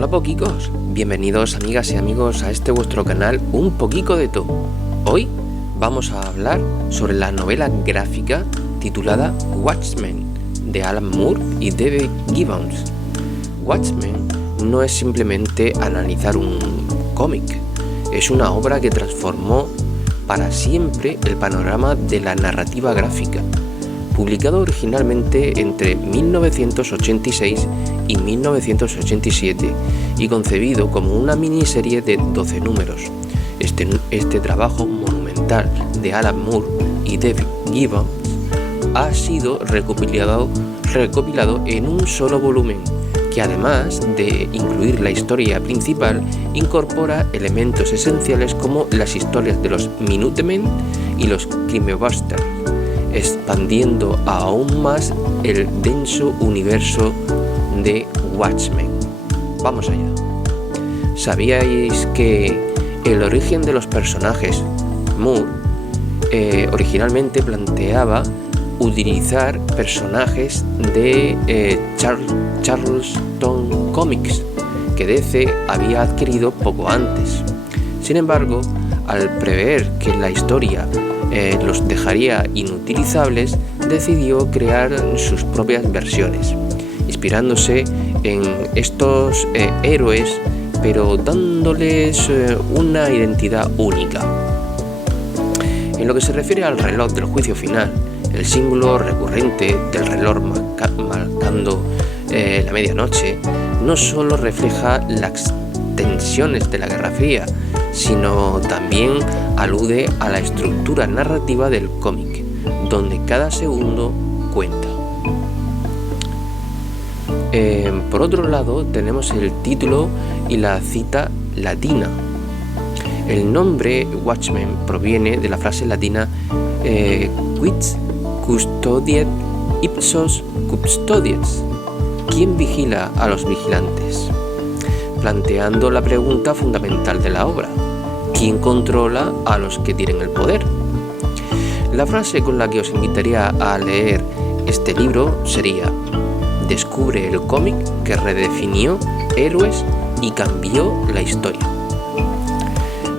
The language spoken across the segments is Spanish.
Hola poquicos, bienvenidos amigas y amigos a este vuestro canal Un Poquito de Todo. Hoy vamos a hablar sobre la novela gráfica titulada Watchmen de Alan Moore y Dave Gibbons. Watchmen no es simplemente analizar un cómic, es una obra que transformó para siempre el panorama de la narrativa gráfica. Publicado originalmente entre 1986 y 1987 y concebido como una miniserie de 12 números. Este trabajo monumental de Alan Moore y Dave Gibbons ha sido recopilado en un solo volumen, que además de incluir la historia principal, incorpora elementos esenciales como las historias de los Minutemen y los Crimebusters, expandiendo aún más el denso universo de Watchmen. Vamos allá. ¿Sabíais que el origen de los personajes? Moore originalmente planteaba utilizar personajes de Charlton Comics, que DC había adquirido poco antes. Sin embargo, al prever que la historia los dejaría inutilizables, decidió crear sus propias versiones, inspirándose en estos héroes, pero dándoles una identidad única. En lo que se refiere al reloj del juicio final, el símbolo recurrente del reloj marcando la medianoche no solo refleja las tensiones de la Guerra Fría, sino también alude a la estructura narrativa del cómic, donde cada segundo cuenta. Por otro lado, tenemos el título y la cita latina. El nombre Watchmen proviene de la frase latina Quid custodiet ipsos custodies, ¿quién vigila a los vigilantes?, planteando la pregunta fundamental de la obra: ¿quién controla a los que tienen el poder? La frase con la que os invitaría a leer este libro sería: descubre el cómic que redefinió héroes y cambió la historia.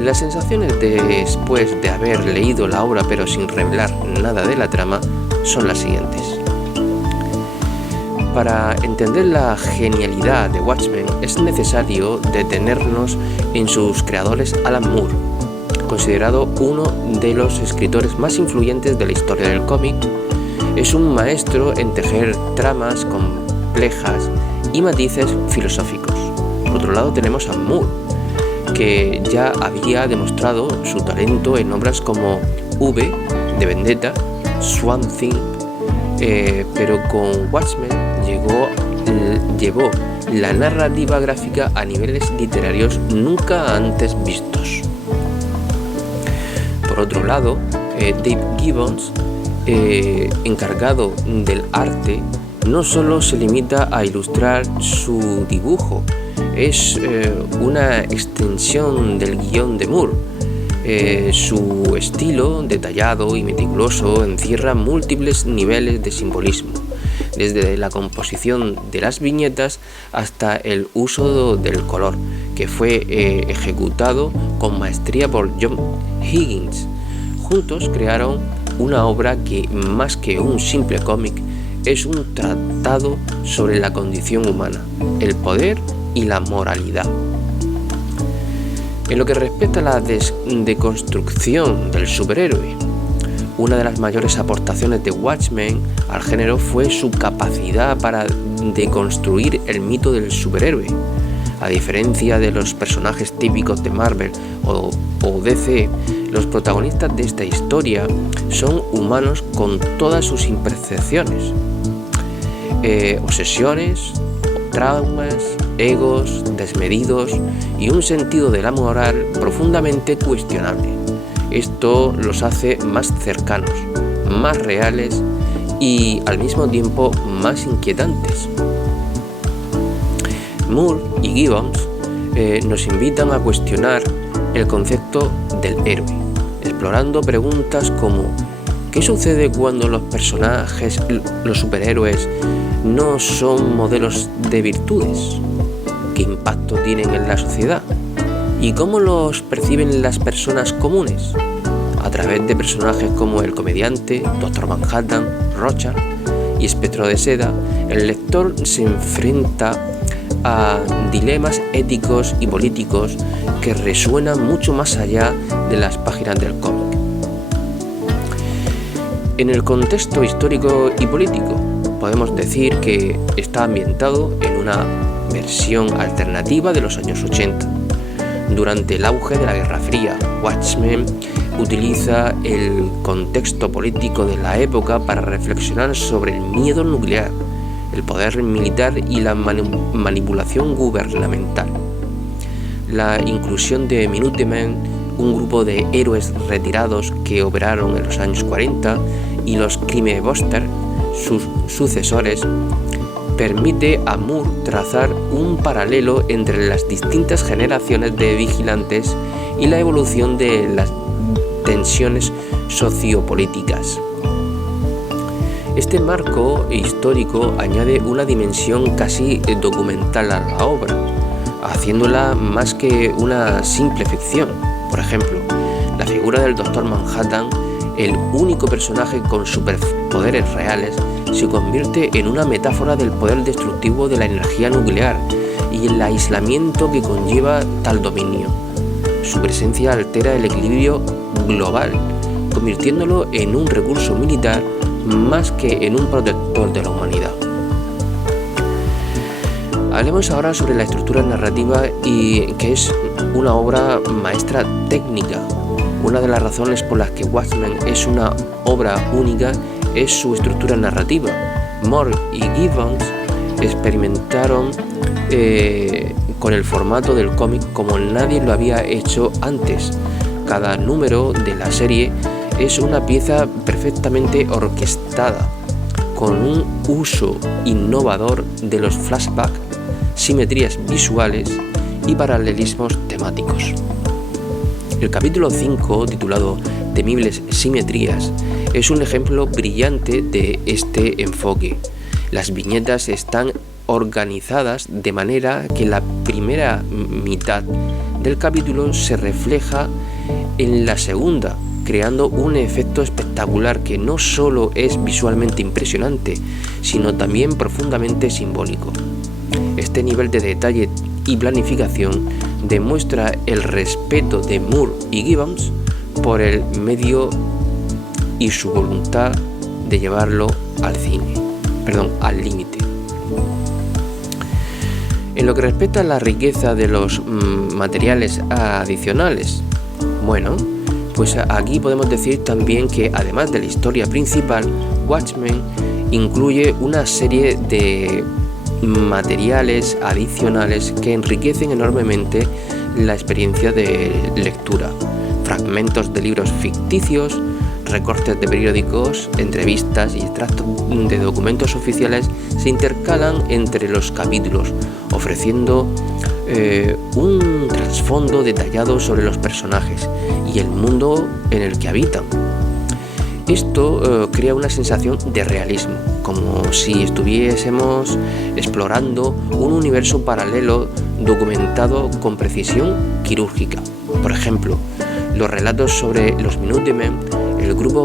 Las sensaciones después de haber leído la obra pero sin revelar nada de la trama son las siguientes. Para entender la genialidad de Watchmen es necesario detenernos en sus creadores. Alan Moore, considerado uno de los escritores más influyentes de la historia del cómic, es un maestro en tejer tramas complejas y matices filosóficos. Por otro lado tenemos a Moore, que ya había demostrado su talento en obras como V de Vendetta, Swamp Thing, pero con Watchmen llevó la narrativa gráfica a niveles literarios nunca antes vistos. Por otro lado, Dave Gibbons, encargado del arte, no solo se limita a ilustrar su dibujo, es una extensión del guión de Moore. Su estilo detallado y meticuloso encierra múltiples niveles de simbolismo, desde la composición de las viñetas hasta el uso del color, que fue ejecutado con maestría por John Higgins. Juntos crearon una obra que, más que un simple cómic, es un tratado sobre la condición humana, el poder y la moralidad. En lo que respecta a la deconstrucción del superhéroe, una de las mayores aportaciones de Watchmen al género fue su capacidad para deconstruir el mito del superhéroe. A diferencia de los personajes típicos de Marvel o DC, los protagonistas de esta historia son humanos con todas sus imperfecciones, obsesiones, traumas, egos desmedidos y un sentido de la moral profundamente cuestionable. Esto los hace más cercanos, más reales y al mismo tiempo más inquietantes. Moore y Gibbons nos invitan a cuestionar el concepto del héroe, explorando preguntas como ¿qué sucede cuando los superhéroes, no son modelos de virtudes? qué impacto tienen en la sociedad y cómo los perciben las personas comunes. A través de personajes como el comediante, Dr. Manhattan, Rorschach y Espectro de Seda, el lector se enfrenta a dilemas éticos y políticos que resuenan mucho más allá de las páginas del cómic. En el contexto histórico y político, podemos decir que está ambientado en una versión alternativa de los años 80. Durante el auge de la Guerra Fría, Watchmen utiliza el contexto político de la época para reflexionar sobre el miedo nuclear, el poder militar y la manipulación gubernamental. La inclusión de Minutemen, un grupo de héroes retirados que operaron en los años 40, y los Crime Busters, sus sucesores, permite a Moore trazar un paralelo entre las distintas generaciones de vigilantes y la evolución de las tensiones sociopolíticas. Este marco histórico añade una dimensión casi documental a la obra, haciéndola más que una simple ficción. Por ejemplo, la figura del Dr. Manhattan, el único personaje con superpoderes reales, se convierte en una metáfora del poder destructivo de la energía nuclear y el aislamiento que conlleva tal dominio. Su presencia altera el equilibrio global, convirtiéndolo en un recurso militar más que en un protector de la humanidad. Hablemos ahora sobre la estructura narrativa y que es una obra maestra técnica. Una de las razones por las que Watchmen es una obra única es su estructura narrativa. Moore y Gibbons experimentaron con el formato del cómic como nadie lo había hecho antes. Cada número de la serie es una pieza perfectamente orquestada, con un uso innovador de los flashbacks, simetrías visuales y paralelismos temáticos. El capítulo 5, titulado Temibles Simetrías, es un ejemplo brillante de este enfoque. Las viñetas están organizadas de manera que la primera mitad del capítulo se refleja en la segunda, creando un efecto espectacular que no solo es visualmente impresionante, sino también profundamente simbólico. Este nivel de detalle y planificación demuestra el respeto de Moore y Gibbons por el medio y su voluntad de llevarlo al límite. En lo que respecta a la riqueza de los materiales adicionales, pues aquí podemos decir también que además de la historia principal, Watchmen incluye una serie de materiales adicionales que enriquecen enormemente la experiencia de lectura. Fragmentos de libros ficticios, recortes de periódicos, entrevistas y extractos de documentos oficiales se intercalan entre los capítulos, ofreciendo un trasfondo detallado sobre los personajes y el mundo en el que habitan. Esto crea una sensación de realismo, como si estuviésemos explorando un universo paralelo documentado con precisión quirúrgica. Por ejemplo, los relatos sobre los Minutemen, el grupo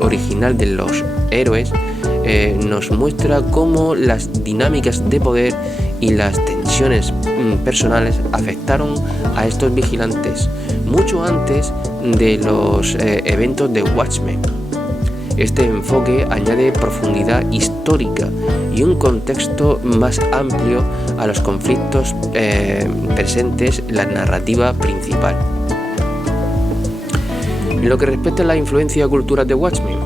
original de los héroes, nos muestra cómo las dinámicas de poder y las tensiones personales afectaron a estos vigilantes mucho antes de los eventos de Watchmen. Este enfoque añade profundidad histórica y un contexto más amplio a los conflictos presentes en la narrativa principal. En lo que respecta a la influencia cultural de Watchmen,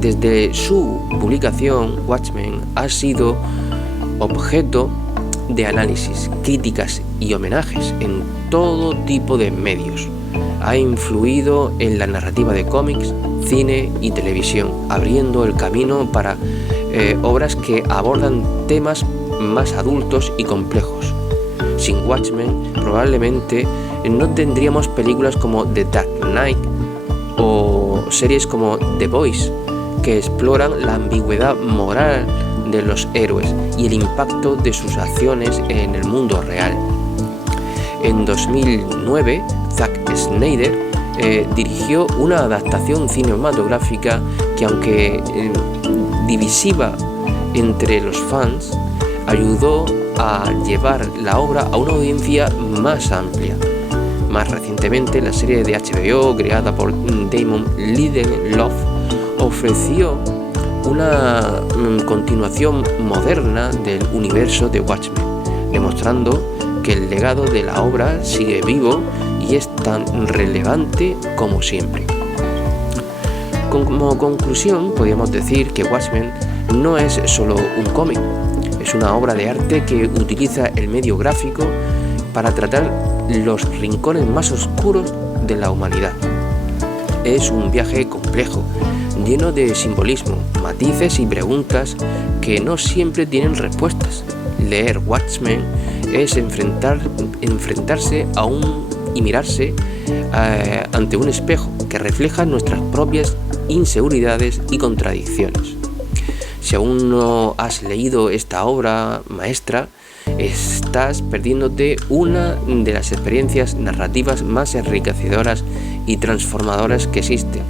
desde su publicación, Watchmen ha sido objeto de análisis, críticas y homenajes en todo tipo de medios. Ha influido en la narrativa de cómics, cine y televisión, abriendo el camino para obras que abordan temas más adultos y complejos. Sin Watchmen, probablemente no tendríamos películas como The Dark Knight o series como The Boys, que exploran la ambigüedad moral de los héroes y el impacto de sus acciones en el mundo real. En 2009, Zack Snyder dirigió una adaptación cinematográfica que, aunque divisiva entre los fans, ayudó a llevar la obra a una audiencia más amplia. Más recientemente, la serie de HBO creada por Damon Lindelof ofreció una continuación moderna del universo de Watchmen, demostrando que el legado de la obra sigue vivo y es tan relevante como siempre. Como conclusión, podríamos decir que Watchmen no es solo un cómic, es una obra de arte que utiliza el medio gráfico para tratar los rincones más oscuros de la humanidad. Es un viaje complejo, lleno de simbolismo, matices y preguntas que no siempre tienen respuestas. Leer Watchmen es enfrentarse y mirarse ante un espejo que refleja nuestras propias inseguridades y contradicciones. Si aún no has leído esta obra maestra, estás perdiéndote una de las experiencias narrativas más enriquecedoras y transformadoras que existen.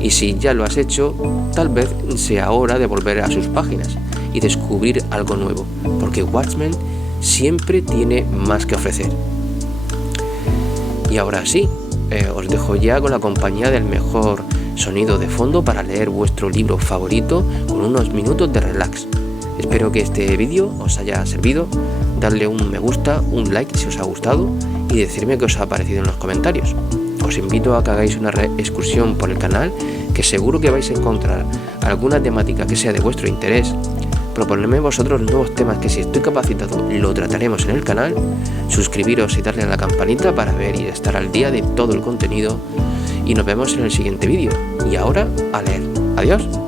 Y si ya lo has hecho, tal vez sea hora de volver a sus páginas y descubrir algo nuevo, porque Watchmen siempre tiene más que ofrecer. Y ahora sí, os dejo ya con la compañía del mejor sonido de fondo para leer vuestro libro favorito con unos minutos de relax. Espero que este vídeo os haya servido. Darle un me gusta, un like si os ha gustado y decirme qué os ha parecido en los comentarios. Os invito a que hagáis una excursión por el canal, que seguro que vais a encontrar alguna temática que sea de vuestro interés. Proponedme vosotros nuevos temas que, si estoy capacitado, lo trataremos en el canal. Suscribiros y darle a la campanita para ver y estar al día de todo el contenido. Y nos vemos en el siguiente vídeo. Y ahora, a leer. Adiós.